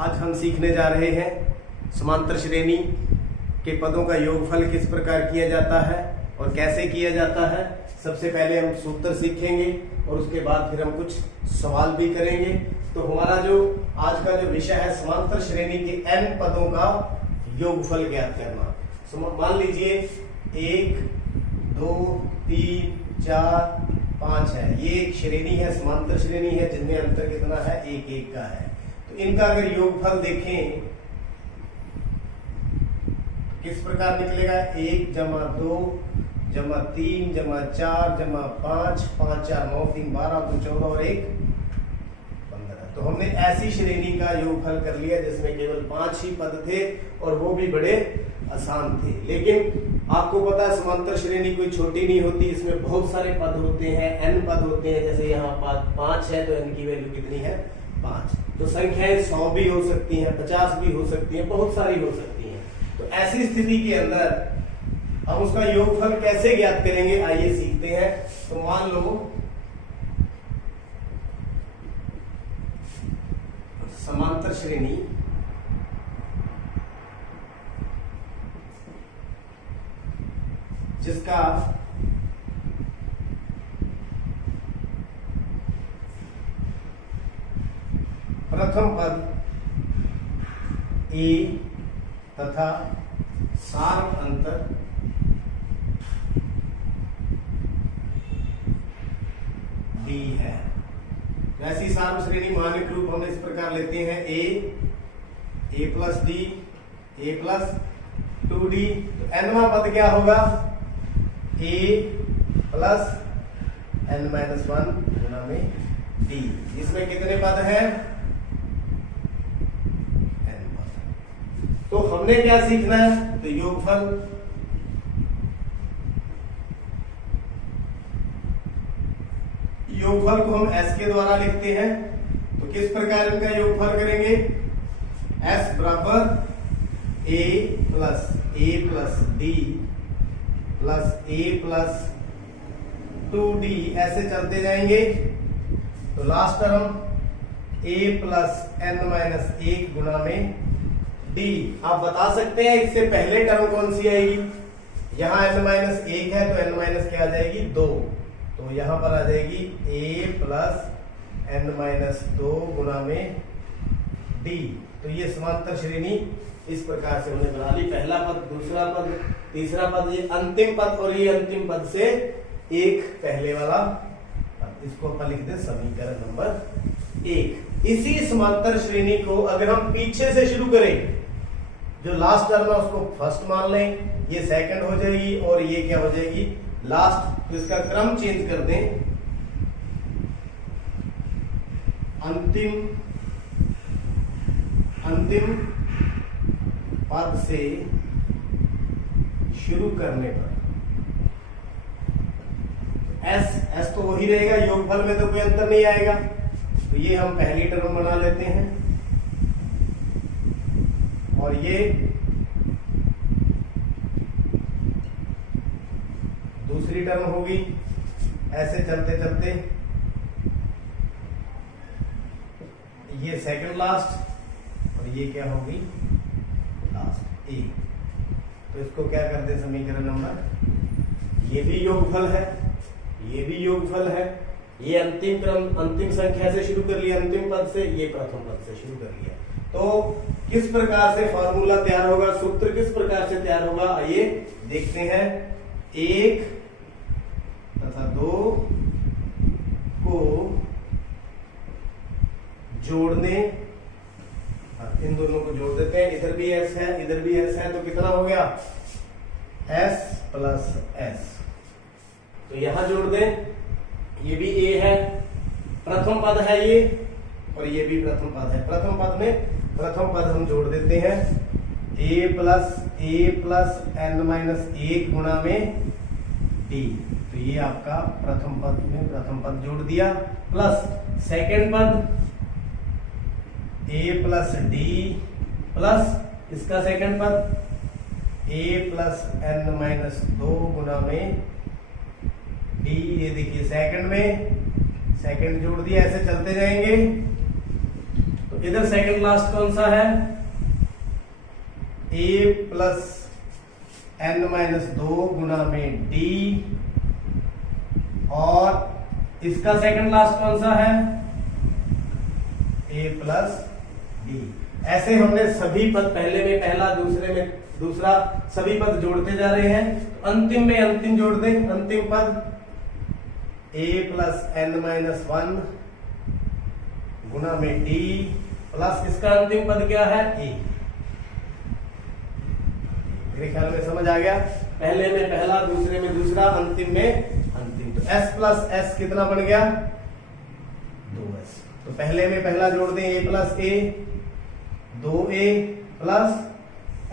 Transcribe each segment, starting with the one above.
आज हम सीखने जा रहे हैं समांतर श्रेणी के पदों का योगफल किस प्रकार किया जाता है और कैसे किया जाता है। सबसे पहले हम सूत्र सीखेंगे और उसके बाद फिर हम कुछ सवाल भी करेंगे। तो हमारा जो आज का जो विषय है समांतर श्रेणी के n पदों का योगफल ज्ञात करना। मान लीजिए 1 2 3 4 5 है, ये एक श्रेणी है, समांतर श्रेणी है जिनमें अंतर कितना है, 1 1 का है। तो इनका अगर योगफल देखें किस प्रकार निकलेगा, 1 जमा 2 जमा 3 जमा 4 जमा 5 5 4 9 3 12 2 14 और 1 15। तो हमने ऐसी श्रेणी का योगफल कर लिया जिसमें केवल 5 ही पद थे और वो भी बड़े आसान थे। लेकिन आपको पता है समांतर श्रेणी कोई छोटी नहीं होती, इसमें बहुत सारे पद होते हैं, n पद होते हैं। जैसे यहाँ 5 है तो n की वैल्यू कितनी है, 5। तो संख्याएं 100 भी हो सकती हैं, 50 भी हो सकती हैं, बहुत सारी हो सकती हैं। तो ऐसी स्थिति के अंदर हम उसका योगफल कैसे ज्ञात करेंगे, आइए सीखते हैं। तो मान लो समांतर श्रेणी जिसका प्रथम पद a तथा सार्व अंतर d है। वैसी सार्व श्रेणी मानक रूप हम इस प्रकार लेते हैं a plus d a plus 2d। तो nवां पद क्या होगा, a प्लस n माइनस 1 गुना में d। इसमें कितने पद हैं, n पद। तो हमने क्या सीखना है, तो योगफल को हम s के द्वारा लिखते हैं। तो किस प्रकार इनका योगफल करेंगे, s बराबर a plus d plus a plus 2d ऐसे चलते जाएंगे। तो last term a plus n minus 1 गुना में d। आप बता सकते हैं इससे पहले टर्म कौन सी आएगी, यहां n माइनस 1 है तो n माइनस क्या आ जाएगी, 2। तो यहां पर आ जाएगी a प्लस n माइनस 2 गुना में d। तो ये समांतर श्रेणी इस प्रकार से हमने बना ली। पहला पद, दूसरा पद, तीसरा पद, ये अंतिम पद और ये अंतिम पद से एक पहले वाला पद। इसको अपन लिख दे समीकरण नंबर 1। इसी समांतर श्रेणी को अगर हम पीछे से शुरू करें, जो लास्ट टर्म है उसको फर्स्ट मान लें, ये सेकंड हो जाएगी और ये क्या हो जाएगी, लास्ट। तो इसका क्रम चेंज कर दें, अंतिम पद से शुरू करने पर एस तो वही रहेगा, योगफल में तो कोई अंतर नहीं आएगा। तो ये हम पहली टर्म बना लेते हैं और ये दूसरी टर्म होगी। ऐसे चलते चलते ये सेकंड लास्ट और ये क्या होगी, लास्ट ए। तो इसको क्या करते हैं, समीकरण नंबर, ये भी योगफल है, ये भी योगफल है। ये अंतिम क्रम, अंतिम संख्या से शुरू कर लिया, अंतिम पद से, ये प्रथम पद से शुरू कर लिया। तो किस प्रकार से फॉर्मूला तैयार होगा, सूत्र किस प्रकार से तैयार होगा, आइए देखते हैं। 1 तथा 2 को जोड़ने, इन दोनों को जोड़ देते हैं। इधर भी s है, इधर भी s है, तो कितना हो गया, s प्लस s। तो यहां जोड़ दें, ये भी a है, प्रथम पद है ये, और ये भी प्रथम पद है। प्रथम पद में प्रथम पद हम जोड़ देते हैं, a प्लस n माइनस 1 गुना में d। तो ये आपका प्रथम पद में प्रथम पद जोड़ दिया, प्लस सेकंड पद a प्लस d प्लस इसका सेकंड पद a प्लस n माइनस 2 गुना में d। ये देखिए सेकंड में सेकंड जोड़ दिया, ऐसे चलते जाएंगे। तो इधर सेकंड लास्ट कौन सा है, a प्लस n माइनस 2 गुना में d, और इसका सेकंड लास्ट कौन सा है, a प्लस d। ऐसे हमने सभी पद, पहले में पहला, दूसरे में दूसरा, सभी पद जोड़ते जा रहे हैं। अंतिम में अंतिम जोड़ दें, अंतिम पद a प्लस n माइनस 1 गुना में d प्लस इसका अंतिम पद क्या है, a। मेरे ख्याल में समझ आ गया, पहले में पहला, दूसरे में दूसरा, अंतिम में अंतिम। तो s प्लस s कितना बन गया, 2s। तो पहले में पहला जोड़ दें, a plus a, 2a plus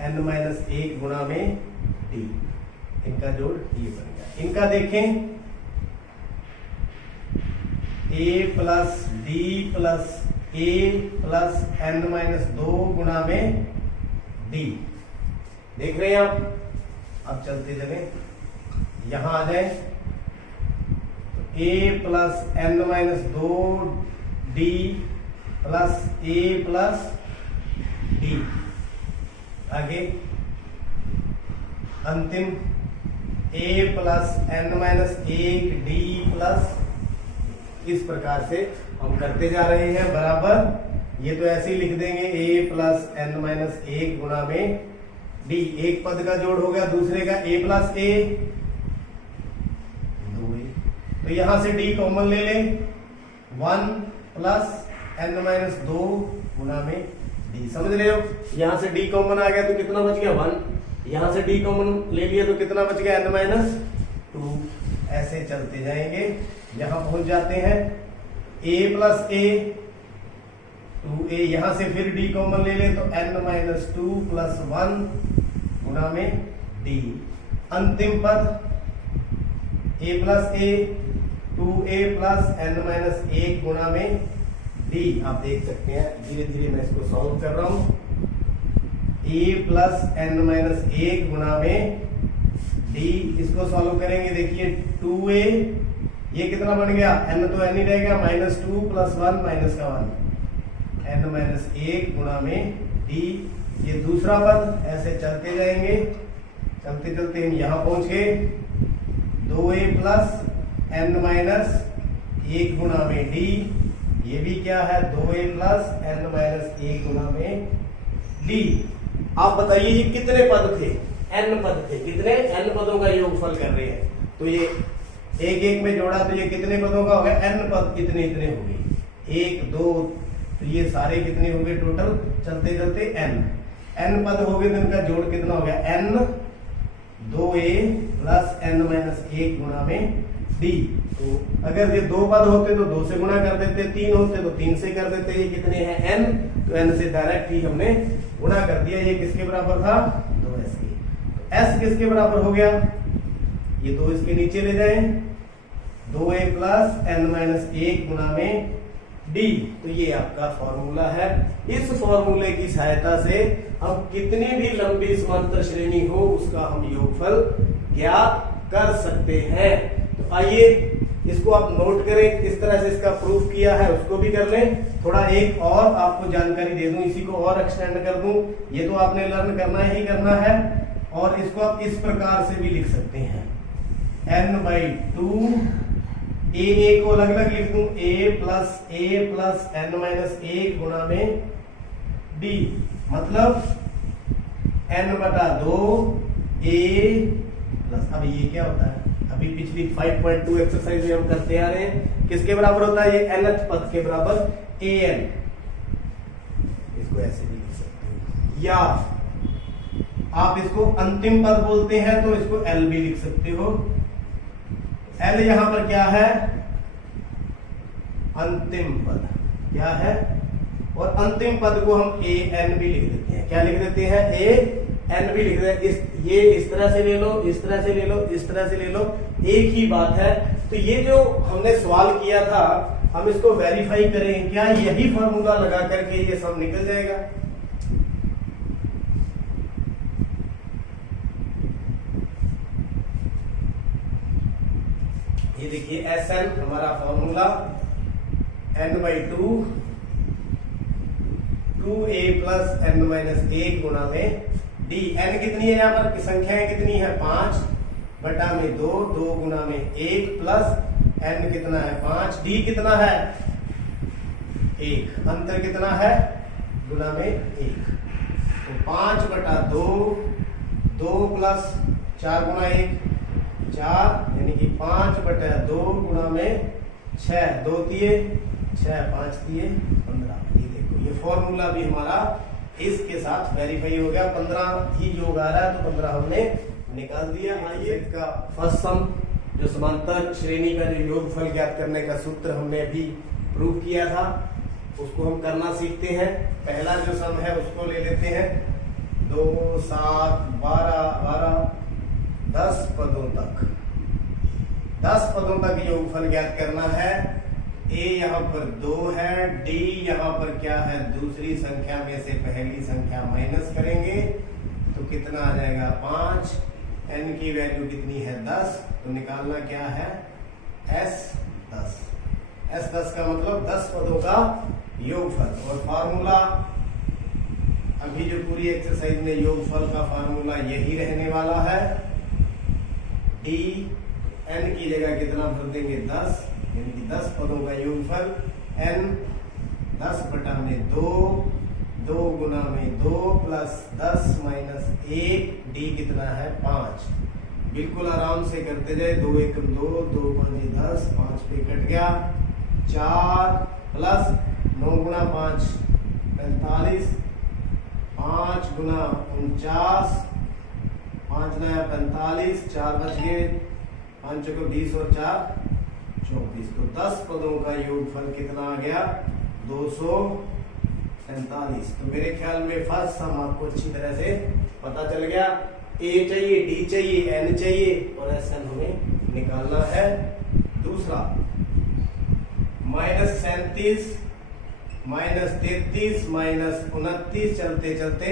n minus 1 गुना में d, इनका जोड़ ये बन गया। इनका देखें, a plus d plus a plus n minus 2 गुना में d, देख रहे हैं आप। अब चलते चले, यहां आ जाए, तो a plus n minus 2 d plus a plus d, आगे अंतिम a plus n minus 1 d plus, इस प्रकार से हम करते जा रहे हैं बराबर। ये तो ऐसे ही लिख देंगे, a प्लस n माइनस 1 गुना में d, एक पद का जोड़ हो गया, दूसरे का a प्लस a, 2a। तो यहां से d कॉमन ले लें, 1 प्लस n माइनस 2 गुना में d, समझ रहे हो। यहां से d कॉमन आ गया तो कितना बच गया, 1। यहां से d कॉमन ले लिया तो कितना बच गया, n माइनस 2। ऐसे चलते जाएंगे, यहां पहुंच जाते हैं, a प्लस a 2a, यहां से फिर d कॉमन ले लें तो n माइनस 2 प्लस 1 गुना में d। अंतिम पद a plus a 2a plus n minus 1 गुना में d। आप देख सकते हैं, धीरे धीरे मैं इसको सॉल्व कर रहा हूं। a प्लस n माइनस 1 गुना में d, इसको सॉल्व करेंगे, देखिए 2a, ये कितना बन गया, n तो n ही रह गया, माइनस 2 प्लस 1 माइनस का 1, n माइनस 1 गुना में d। ये दूसरा पद, ऐसे चलते जाएंगे, चलते चलते हम यहां पहुंच गए, 2a प्लस n माइनस 1 गुना में d, ये भी क्या है, 2a प्लस n माइनस 1 गुना में d। आप बताइए ये कितने पद थे, n पद थे, कितने, n पदों का योगफल कर रहे हैं। तो ये एक एक में जोड़ा तो ये कितने पदों का हो गया, n पद इतने इतने हो गए, 1 2, तो ये सारे कितने हो गए टोटल, चलते चलते n पद हो गए, तो इनका जोड़ कितना हो गया, n 2a plus n minus 1 गुना में d। तो अगर ये 2 पद होते तो 2 से गुणा कर देते, 3 होते तो 3 से कर देते। ये कितने हैं, n, तो n से डायरेक्ट ही हमने गुणा कर दिया। ये किसके बराबर था, 2s के। तो s किसके बराबर हो गया, ये 2 इसके नीचे ले जाएं, 2a प्लस n माइनस 1 गुना में d। तो ये आपका फॉर्मूला है। इस फॉर्मूले की सहायता से हम कितनी भी लंबी समांतर श्रेणी हो उसका हम योगफल ज्ञात कर सकते हैं। तो आइए इसको आप नोट करें, किस तरह से इसका प्रूफ किया है उसको भी कर लें। थोड़ा एक और आपको जानकारी दे दूं, इसी को और एक्सटेंड कर दूं। ये तो आपने लर्न करना ही करना है, और इसको आप इस प्रकार से भी लिख सकते हैं, n/2 a को अलग अलग लिख दूं, a प्लस n माइनस 1 गुना में d, मतलब n/2 a प्लस, अब ये क्या होता है, अभी पिछली 5.2 एक्सरसाइज में हम करते आ रहे हैं, किसके बराबर होता है, ये nth पद के बराबर an। इसको ऐसे भी लिख सकते हैं, या आप इसको अंतिम पद बोलते हैं तो इसको l भी लिख सकते हो। l यहां पर क्या है, अंतिम पद क्या है, और अंतिम पद को हम a n भी लिख देते हैं। क्या लिख देते हैं, a n भी लिख देते हैं। ये इस तरह से ले लो, इस तरह से ले लो, इस तरह से ले लो, एक ही बात है। तो ये जो हमने सवाल किया था, हम इसको वेरीफाई करें, क्या यही फॉर्मूला लगा करके ये सब निकल जाएगा। ये देखिए Sn हमारा formula, n/2 2a plus n minus 1 गुना में d। n कितनी है यहाँ पर, संख्याएं कितनी है 5 बटा में 2, 2 गुना में 1 प्लस n कितना है 5, d कितना है 1, अंतर कितना है गुना में 1, तो 5 बटा 2, 2 प्लस 4 गुना 1 4, यानी कि 5 बटा 2 गुना में 6, 2 तिये 6, 5 तिये 15। ये देखो ये फॉर्मूला भी हमारा इसके साथ वेरीफाई हो गया, 15 ही योग आ रहा है तो 15 हमने निकाल दिया। आइए इसका फर्स्ट सम, जो समांतर श्रेणी का जो योगफल ज्ञात करने का सूत्र हमने अभी प्रूव किया था, उसको हम करना सीखते हैं। पहला जो सम है उसको ले लेते हैं, 2 7 12 12 10 पदों तक, 10 पदों तक योगफल ज्ञात करना है। a यहाँ पर 2 है, d यहाँ पर क्या है, दूसरी संख्या में से पहली संख्या माइनस करेंगे तो कितना आ जाएगा 5, n की वैल्यू कितनी है 10, तो निकालना क्या है s 10, s 10 का मतलब 10 पदों का योगफल। और फार्मूला अभी जो पूरी एक्सरसाइज में योगफल का फार्मूला यही रहने वाला है, d n की जगह कितना भर देंगे 10, यानी कि 10 पदों का योगफल n 10 बटा में 2, 2 गुना में 2 प्लस 10 माइनस 1, d कितना है 5। बिल्कुल आराम से करते जाए, 2 1 2, 2 5 10, 5 पे कट गया, 4 प्लस 9 गुना 5 45, 5 गुना 49, 5 9 45, 4 बच गए, 5 को 20 और 4 34, तो 10 पदों का योगफल कितना आ गया 245। तो मेरे ख्याल में फर्स्ट सम आपको अच्छी तरह से पता चल गया। a चाहिए, d चाहिए, n चाहिए और sn हमें निकालना है। दूसरा -37 -33 -29 चलते चलते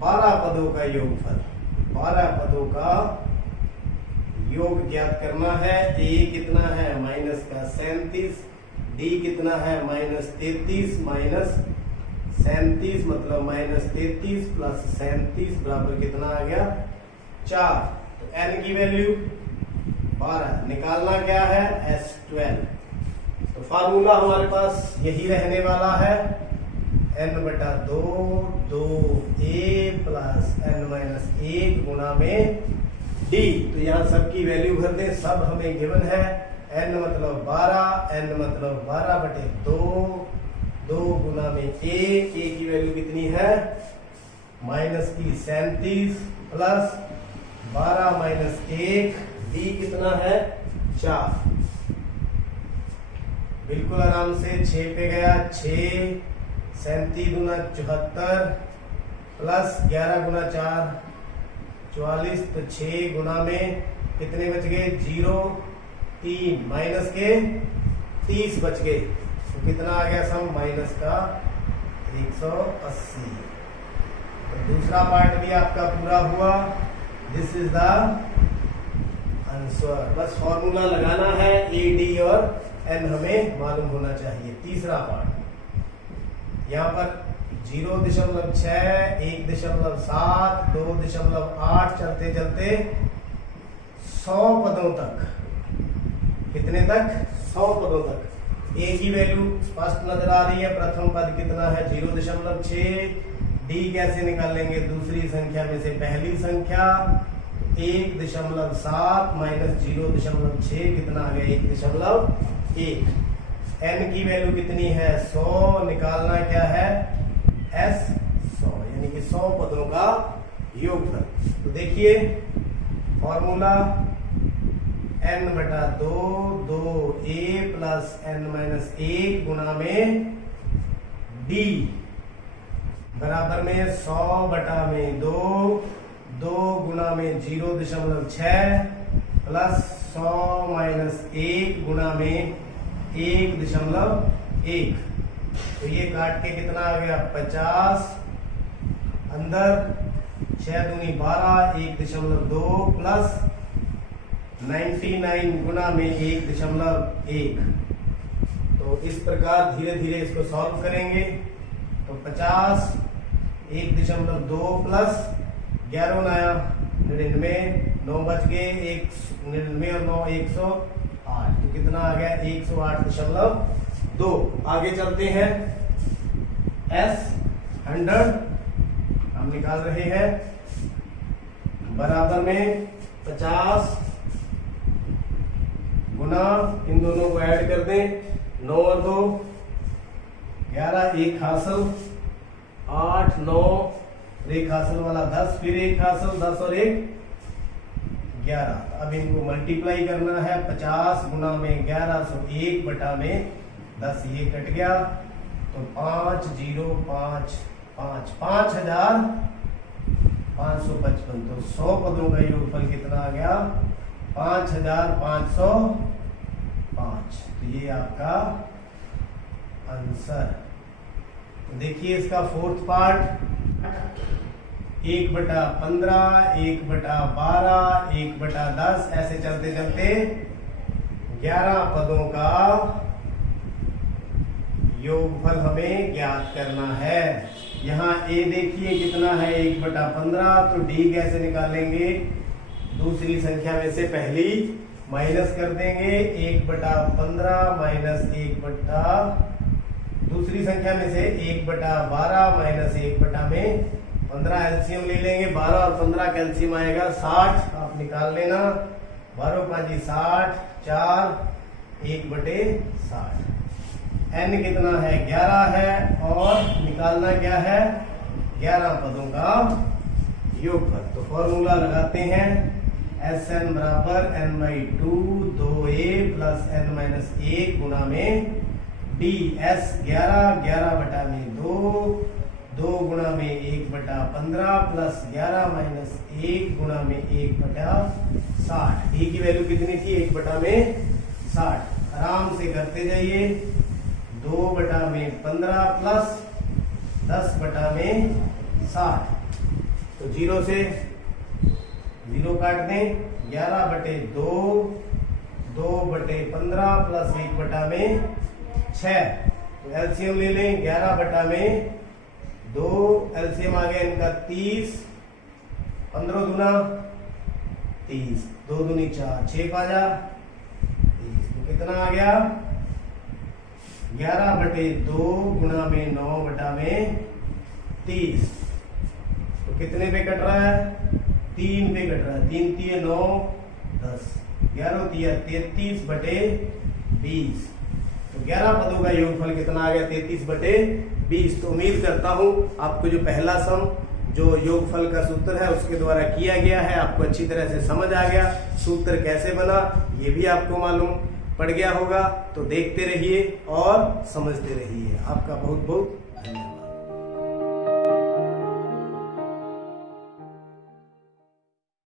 12 पदों का योगफल, 12 पदों का योग ज्ञात करना है। a कितना है -37, d कितना है -33 -37 मतलब -33 प्लस 37 बराबर कितना आ गया 4। तो n की वैल्यू 12, निकालना क्या है s12। तो फार्मूला हमारे पास यही रहने वाला है, n बटा 2 2a प्लस n माइनस 1 गुना में d। तो यहाँ सबकी वैल्यू भर दें, सब हमें गिवन है, n मतलब 12, n मतलब 12 बटे 2, 2 गुना में a की वैल्यू कितनी है माइनस की 37 प्लस 12 माइनस 1, d कितना है 4। बिल्कुल आराम से 6 पे गया, 6 37 गुना 74 प्लस 11 गुना 4 44, तो 6 गुना में कितने बच गए 0 3 माइनस के 30 बच गए, तो कितना आ गया सम माइनस का 180। तो दूसरा पार्ट भी आपका पूरा हुआ, दिस इज द आंसर। बस फॉर्मूला लगाना है, a d और n हमें मालूम होना चाहिए। तीसरा पार्ट यहाँ पर 0.6 1.7 2.8 चलते चलते 100 पदों तक, कितने तक 100 पदों तक। a की वैल्यू स्पष्ट नजर आ रही है, प्रथम पद कितना है 0.6, d कैसे निकालेंगे, दूसरी संख्या में से पहली संख्या 1.7 माइनस 0.6 कितना आ गया 1.1। n की वैल्यू कितनी है 100, निकालना क्या है s 100, यानी कि 100 पदों का योगफल। तो देखिए फॉर्मूला n बटा 2 2a प्लस n माइनस 1 गुना में d बराबर में 100 बटा में 2 2 गुना में 0.6 प्लस 100 माइनस 1 गुना में 1.1। तो ये काट के कितना आ गया 50, अंदर 6 दूनी 12 1.2 प्लस 99 गुना में 1.1। तो इस प्रकार धीरे धीरे इसको सॉल्व करेंगे। तो 50, 1.2 प्लस 11 नया 99, 9 बच गए, 99 और 9 108, तो कितना आ गया 108.2। आगे चलते हैं, S 100 हम निकाल रहे हैं, बराबर में 50 गुना, इन दोनों को ऐड कर दें, 9 और 2 11, एक हासिल 8, 9, एक हासिल वाला 10, फिर एक हासिल 10 और 1 11। तो अब इनको मल्टीप्लाई करना है, 50 गुना में 11, सो 1 बटा में 10, ये कट गया, तो 5055 5555, तो 100 पदों का योगफल कितना आ गया 5505। तो ये आपका आंसर। देखिए इसका फोर्थ पार्ट, 1/15, 1/12, 1/10, ऐसे चलते चलते 11 पदों का योगफल हमें ज्ञात करना है। यहाँ a देखिए कितना है 1/15, तो d कैसे निकालेंगे, दूसरी संख्या में से पहली माइनस कर देंगे, 1/15 माइनस 1 दूसरी संख्या में से 1/12 माइनस 1/15 एलसीएम ले लेंगे, 12 और 15 कैल्सियम आएगा 60, आप निकाल लेना, 12 5 60, 4 1/60। n कितना है 11 है, और निकालना क्या है 11 पदों का योगफल। तो फॉर्मूला लगाते हैं, Sn बराबर n/2 2a प्लस n-1 गुना में ds 11 बटा में 2 गुना में 1/15 प्लस 11 माइनस 1 गुना में 1/60। डी की वैल्यू कितनी थी 1/60। आराम से करते जाइए, 2/15 प्लस 10/60, तो 0 से 0 काट दें, 11/2 2/15 प्लस 1/6, तो एलसीएम ले लें, 11/2 एलसीएम आ गया इनका 30, 15 दूना 30, 2 दूनी 4, 6 5 30, तो कितना आ गया 11/2 गुना में 9/30, तो कितने पे कट रहा है 3 पे कट रहा है, 3 3 9 10, 11 33/20, तो 11 पदों का योगफल कितना आ गया 33/20। तो उम्मीद करता हूं आपको जो पहला सम जो योगफल का सूत्र है उसके द्वारा किया गया है आपको अच्छी तरह से समझ आ गया, सूत्र कैसे बना ये भी आपको मालूम पड़ गया होगा। तो देखते रहिए और समझते रहिए। आपका बहुत बहुत धन्यवाद।